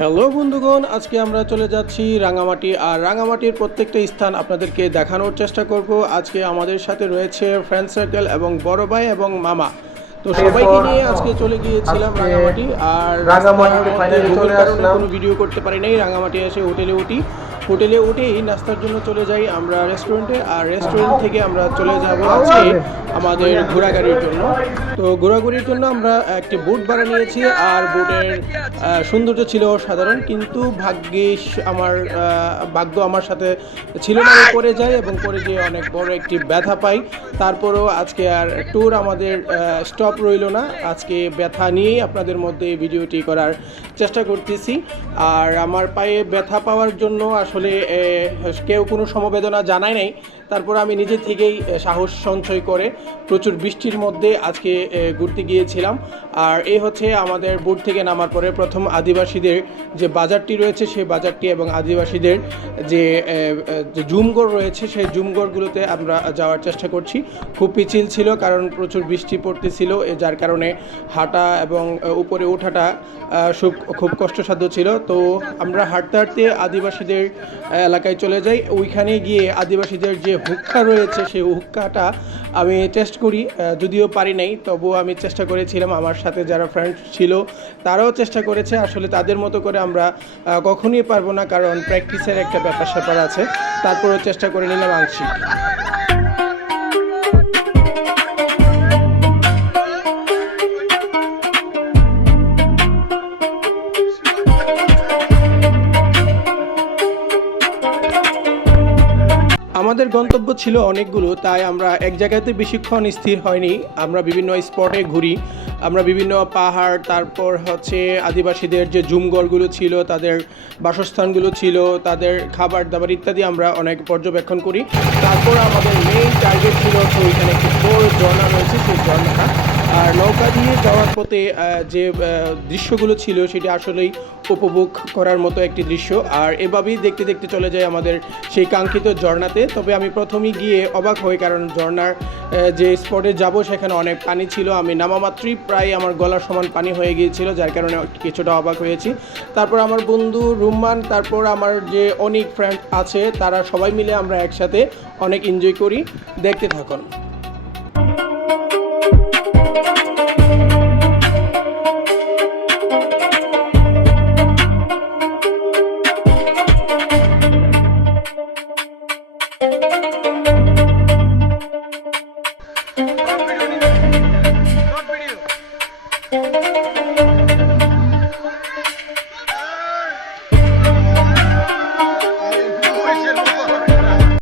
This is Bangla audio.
হ্যালো বন্ধুগণ, আজকে আমরা চলে যাচ্ছি রাঙামাটি। আর রাঙামাটির প্রত্যেকটা স্থান আপনাদেরকে দেখানোর চেষ্টা করব। আজকে আমাদের সাথে রয়েছে ফ্রেন্ড সার্কেল এবং বড় ভাই এবং মামা। তো সবাইকে নিয়ে আজকে চলে গিয়েছিলাম আজকে রাঙামাটি। আর রাস্তার রাঙামাটিতে মধ্যে ফাইনালি রোগের চলে কারণে আসলাম। কোনো ভিডিও করতে পারি নাই। রাঙামাটি এসে হোটেলে উঠেই নাস্তার জন্য চলে যাই আমরা রেস্টুরেন্টে। আর রেস্টুরেন্ট থেকে আমরা চলে যাব আজকে আমাদের ঘোরাঘুরির জন্য। তো ঘোরাঘুরির জন্য আমরা একটি বোট ভাড়া নিয়েছি। আর বোটের সৌন্দর্য ছিল অসাধারণ, কিন্তু ভাগ্য আমার সাথে ছিল না। আমি পড়ে যাই এবং পড়ে যেয়ে অনেক বড় একটি ব্যথা পাই। তারপরও আজকে আর ট্যুর আমাদের স্টপ রইল না। আজকে ব্যথা নিয়েই আপনাদের মধ্যে এই ভিডিওটি করার চেষ্টা করতেছি। আর আমার পায়ে ব্যথা পাওয়ার জন্য আসলে কেউ কোনো সমবেদনা জানায় নাই। তারপর আমি নিজে থেকেই সাহস সঞ্চয় করে প্রচুর বৃষ্টির মধ্যে আজকে ঘুরতে গিয়েছিলাম। আর এই হচ্ছে আমাদের বোট থেকে নামার পরে প্রথম আদিবাসীদের যে বাজারটি রয়েছে সেই বাজারটি এবং আদিবাসীদের যে জুমঘর রয়েছে সেই জুমঘরগুলোতে আমরা যাওয়ার চেষ্টা করছি। খুব পিছিল ছিল কারণ প্রচুর বৃষ্টি পড়তেছিল, যার কারণে হাঁটা এবং উপরে ওঠাটা খুব কষ্টসাধ্য ছিল। তো আমরা হাঁটতে হাঁটতে আদিবাসীদের এলাকায় চলে যাই। ওইখানে গিয়ে আদিবাসীদের যে হুক্কা রয়েছে সেই হুক্কাটা আমি টেস্ট করি, যদিও পারি নাই তবুও আমি চেষ্টা করেছিলাম। আমার সাথে যারা ফ্রেন্ড ছিল তারাও চেষ্টা করেছে। আসলে তাদের মতো করে আমরা কখনোই পারবো না, কারণ প্র্যাকটিসের একটা ব্যাপার স্যাপার আছে। তারপরেও চেষ্টা করে নিলাম আংশিক। আমাদের গন্তব্য ছিল অনেকগুলো, তাই আমরা এক জায়গাতে বেশিক্ষণ স্থির হয়নি। আমরা বিভিন্ন স্পটে ঘুরি, আমরা বিভিন্ন পাহাড়, তারপর হচ্ছে আদিবাসীদের যে জুমঘরগুলো ছিল, তাদের বাসস্থানগুলো ছিল, তাদের খাবার দাবার ইত্যাদি আমরা অনেক পর্যবেক্ষণ করি। তারপর আমাদের মেইন টার্গেট ছিল হচ্ছে ওইখানে একটি বড় ঝর্ণা রয়েছে, সেই ঝর্ণাটা। আর নৌকা দিয়ে যাওয়ার পথে যে দৃশ্যগুলো ছিল সেটি আসলেই উপভোগ করার মতো একটি দৃশ্য। আর এভাবেই দেখতে দেখতে চলে যায় আমাদের সেই কাঙ্ক্ষিত ঝর্ণাতে। তবে আমি প্রথমেই গিয়ে অবাক হই, কারণ ঝর্ণার যে স্পটে যাব সেখানে অনেক পানি ছিল। আমি নামা মাত্রই প্রায় আমার গলার সমান পানি হয়ে গিয়েছিল, যার কারণে কিছুটা অবাক হয়েছি। তারপর আমার বন্ধু রুম্মান, তারপর আমার যে অনেক ফ্রেন্ড আছে, তারা সবাই মিলে আমরা একসাথে অনেক এনজয় করি। দেখতে থাকুন।